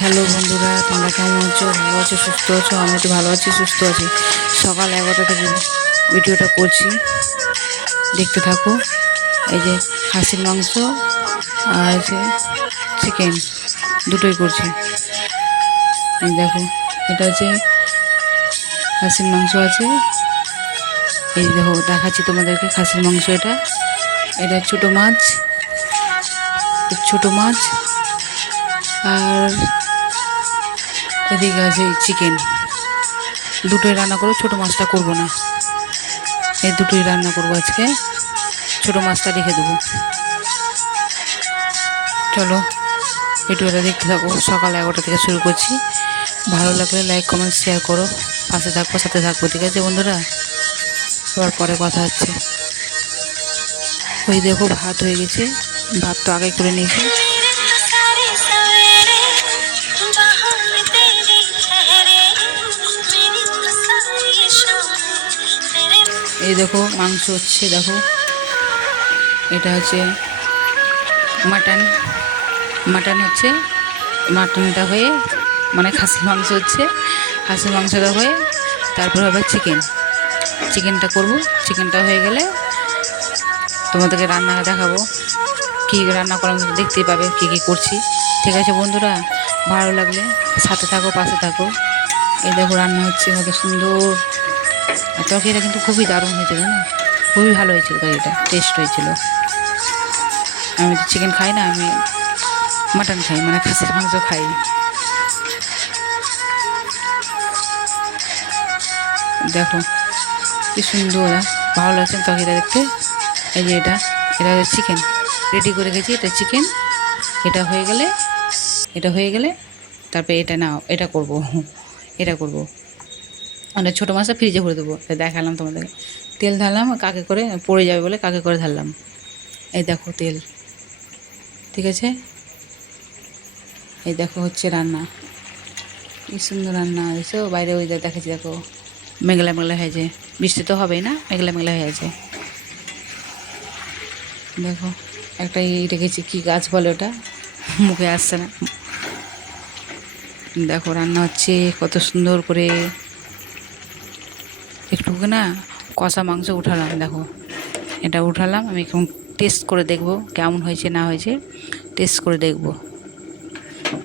Hello বন্ধুরা, তোমরা কেমন আছো? ভালো আছো, সুস্থ আছো? আমি তো ভালো আছি, সুস্থ আছি। সকাল 11টা থেকে ভিডিওটা করছি, দেখতে থাকো। এই যে খাসির মাংস আর যে চিকেন দুটোই করছি। এই দেখো, এটা হচ্ছে খাসির মাংস আছে। এই দেখো, দেখাচ্ছি তোমাদেরকে খাসির মাংস। এটা এটা ছোটো মাছ আর এদিকে আছে চিকেন। দুটোই রান্না করবো, ছোটো মাছটা করবো না। এই দুটোই রান্না করবো আজকে, ছোটো মাছটা রেখে দেবো। চলো ভিডিওটা দেখতে থাকো। সকাল 11টা থেকে শুরু করছি। ভালো লাগলে লাইক কমেন্ট শেয়ার করো, পাশে থাকবো, সাথে থাকবো। ঠিক আছে বন্ধুরা, আবার পরে কথা হচ্ছে। ওই দেখো, ভাত হয়ে গেছে। ভাত তো আগে করে নিয়েছি। এই দেখো মাংস হচ্ছে, দেখো এটা হচ্ছে মাটন হচ্ছে। মাটনটা হয়ে মানে খাসির মাংস হচ্ছে, খাসির মাংসটা হয়ে তারপর হবে চিকেনটা করব। চিকেনটা হয়ে গেলে তোমাদেরকে রান্না দেখাবো, কী রান্না করার মতো দেখতেই পাবে, কী কী করছি। ঠিক আছে বন্ধুরা, ভালো লাগলে সাথে থাকো, পাশে থাকো। এই দেখো রান্না হচ্ছে কত সুন্দর। আর তরকারিটা কিন্তু খুবই দারুণ হয়েছিল, না? খুবই ভালো হয়েছিল, তরকারিটা টেস্ট হয়েছিল। আমি তো চিকেন খাই না, আমি মাটন খাই, মানে খাসির মাংস খাই। দেখো কি সুন্দর, ভালো লাগছে তরকারিটা দেখতে। এই যে এটা হচ্ছে চিকেন, রেডি করে গেছি। এটা চিকেন, এটা হয়ে গেলে তারপরে এটা করব এটা করব। মানে ছোটো মাছটা ফ্রিজে ভরে দেবো। দেখালাম তোমাদেরকে। তেল ঢাললাম, কাকে করে পড়ে যাবে বলে কাকে করে ঢাললাম। এই দেখো তেল, ঠিক আছে। এই দেখো হচ্ছে রান্না, কি সুন্দর রান্না হয়েছে। বাইরে ওই দেখেছি, দেখো মেঘলা মেঘলা হয়েছে। বৃষ্টি তো হবেই না, মেঘলা মেঘলা হয়ে আছে। দেখো একটা রেখেছি, কি গাছ বলে ওটা, মুখে আসছে না। দেখো রান্না হচ্ছে কত সুন্দর করে। একটু না কষা মাংস উঠালাম, দেখো এটা উঠালাম। আমি এখন টেস্ট করে দেখব কেমন হয়েছে না হয়েছে, টেস্ট করে দেখব।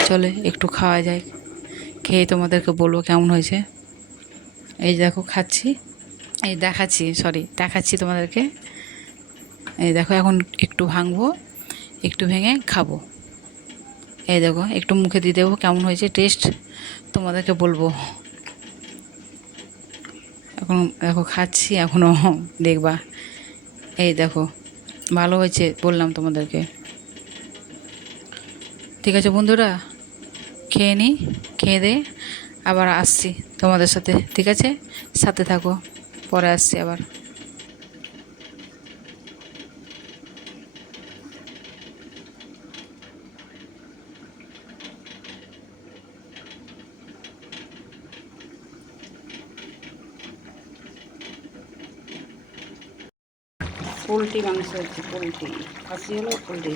চলে একটু খাওয়া যায়, খেয়ে তোমাদেরকে বলবো কেমন হয়েছে। এই দেখো খাচ্ছি, দেখাচ্ছি তোমাদেরকে। এই দেখো এখন একটু ভাঙবো, একটু ভেঙে খাবো। এই দেখো একটু মুখে দিয়ে দেবো, কেমন হয়েছে টেস্ট তোমাদেরকে বলবো। এখন দেখো খাচ্ছি, এখনও দেখবা। এই দেখো ভালো হয়েছে বললাম তোমাদেরকে। ঠিক আছে বন্ধুরা, খেয়ে নিই, খেয়ে দে আবার আসছি তোমাদের সাথে। ঠিক আছে, সাথে থাকো, পরে আসছি আবার। পোলট্রি মাংস হচ্ছে, পোলট্রি খাসি হলো পোলট্রি।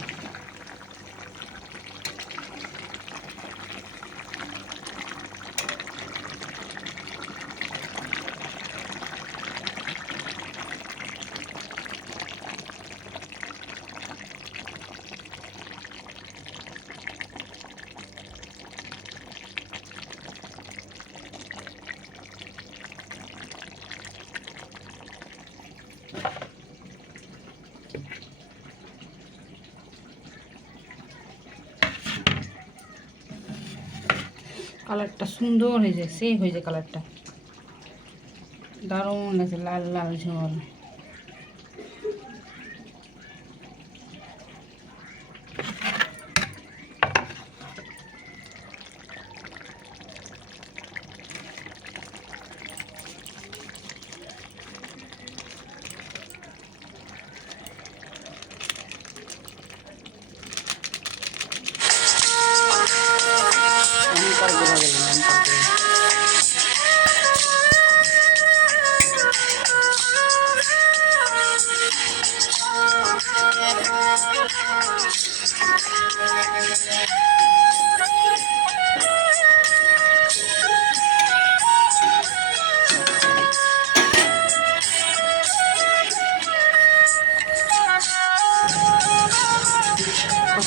কালারটা সুন্দর হয়েছে, সেই হয়েছে কালারটা, দারুণ আছে, লাল লাল ঝোল।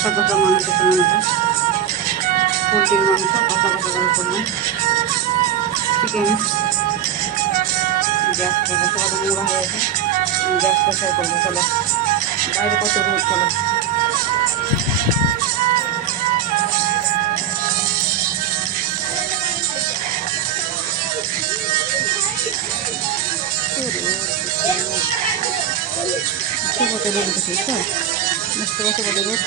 কষা কষা মাংস করলাম, এটা পোলট্রির মাংস কষা কষা করে করলাম। চিকেন গ্যাস কষা সবাই মোড়া হয়ে আছে, গ্যাস কষাই করবো। চলো বাইরে কত রোদ, চলো। কত রোদ উঠেছে, চল বুঝতে পারছো কত রোদ।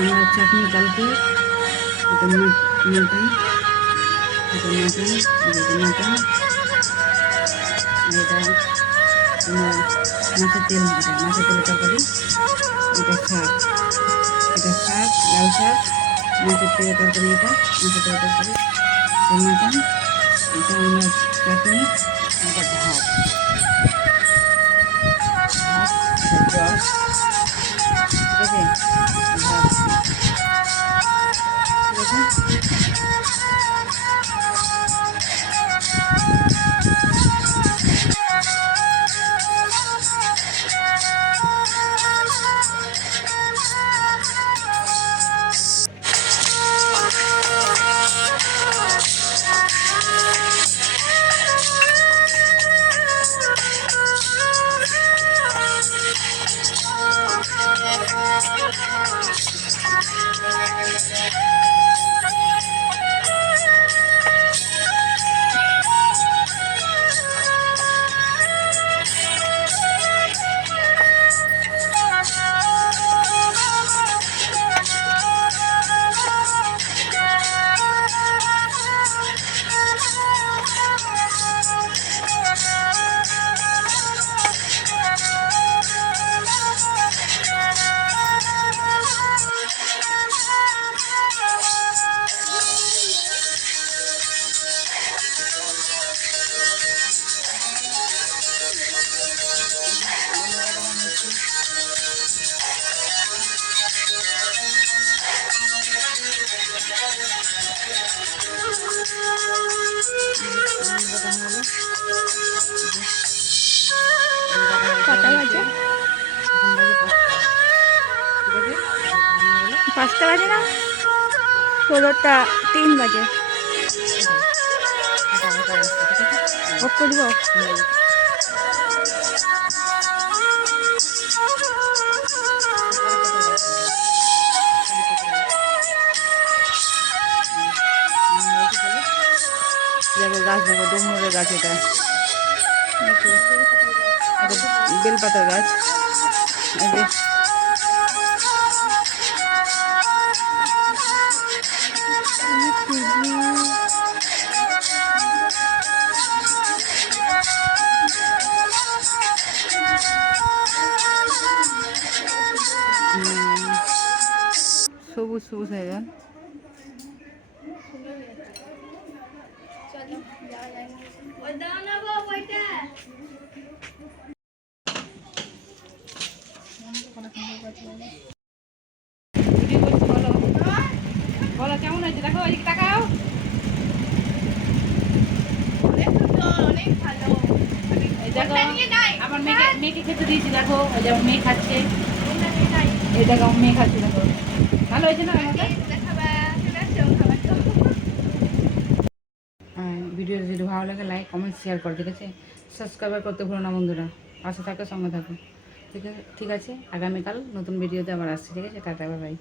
আমার চাটনি কালকে, এটা মটন, এটা মটন, এটা মটন, এটা তোমার মাছের তেল, এটা মাছের তেলের তরকারি, এটা শাক, এটা শাক, লাল শাক, মাছের তেলের তরকারি, এটা মাছের তেলের তরকারি, এটা মটন, এটা আমার চাটনি, এটা ভাত, জল, ঠিক আছে, ভাত, ঠিক আছে। কটা বাজে? 5টা বাজে না, 16টা 3 বাজে। অফ করে দিব। গাছ দেখো, ডুমুরের গাছ, এটা বেলপাতার গাছ, এই যে সবুজ সবুজ হয়ে গেল। বলো কেমন হয়েছে, দেখো ওইদিকে তাকাও। এই দেখো আমার মেয়েকে খেতে দিয়েছি, দেখো ওই যেমন মেয়ে খাচ্ছে, এই দেখো আমার মেয়ে খাচ্ছে, দেখো ভালো হয়েছে না? ভিডিও যদি ভালো লাগে লাইক কমেন্ট শেয়ার করো, ঠিক আছে? সাবস্ক্রাইব করতে ভুলো না বন্ধুরা, পাশে থাকো, সঙ্গে থাকো, ঠিক আছে? আগামীকাল নতুন ভিডিওতে আবার আসছি, ঠিক আছে? Tata, bye bye.